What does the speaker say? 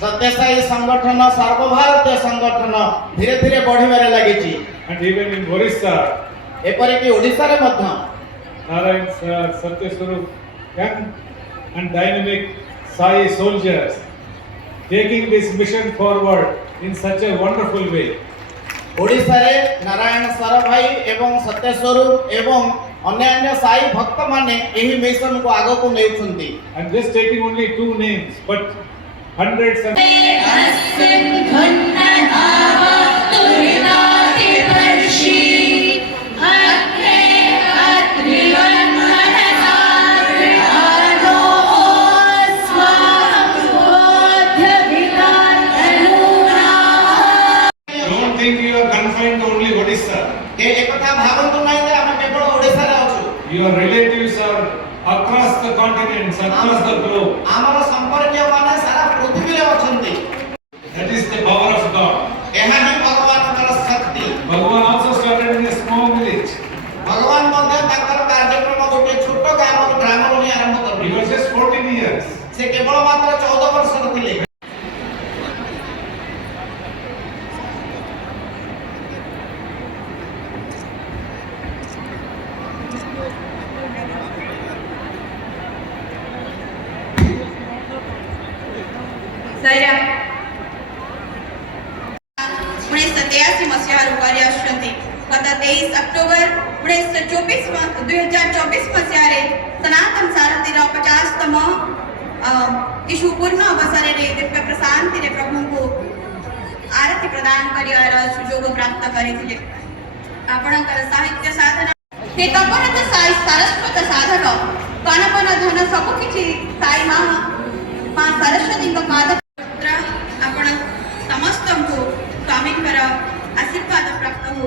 सत्यसाई संगठन सर्वभारतीय संगठन धीरे धीरे बढ़िबारे लागिछि and even in Orissa एपरिक Odisha रे मध्य Narayan Sir, Satya Swarup, young and dynamic Sai soldiers taking this mission forward in such a wonderful way. Odisha रे Narayan sir भाई एवं सत्य स्वरूप एवं अन्य साई भक्त माने एही मिशन को आगो को नेउछंती. I'm just taking only two names, but hundreds and don't think you are confined to only Odisha. एकथा भावंतु नाही जे आमे केवळ ओडिसा रे अछु. Your relatives are across the continents, across the globe. आमर संपर्कीय माने सारा पृथ्वी रे अछंती. That is the power of God. एहा ही भगवानकर शक्ति. Bhagavan also started in a small village. भगवान मध्ये ताकर कार्यक्रम गोटे छोट ग्राम रो ही आरंभ करबी. He was just 14 years. से केवल मात्र 14 वर्ष थिले. सैरा 1983 मसीहारू कार्य आसुछंती. गत 23 अक्टोबर 2024 मसीहारे सनातन सारथीर 50तम ईशु पूर्ण अवसर रे दिव्य प्रशांति रे प्रभु को आरती प्रदान करियार सुयोग प्राप्त करिथिले. आपणकर साहित्य साधना ते तपरत साई सरस्वत साधक कनपन धन सब किछि साई मां सरस्वती को पाद आपण समस्त को स्वामी आशीर्वाद प्राप्त हो.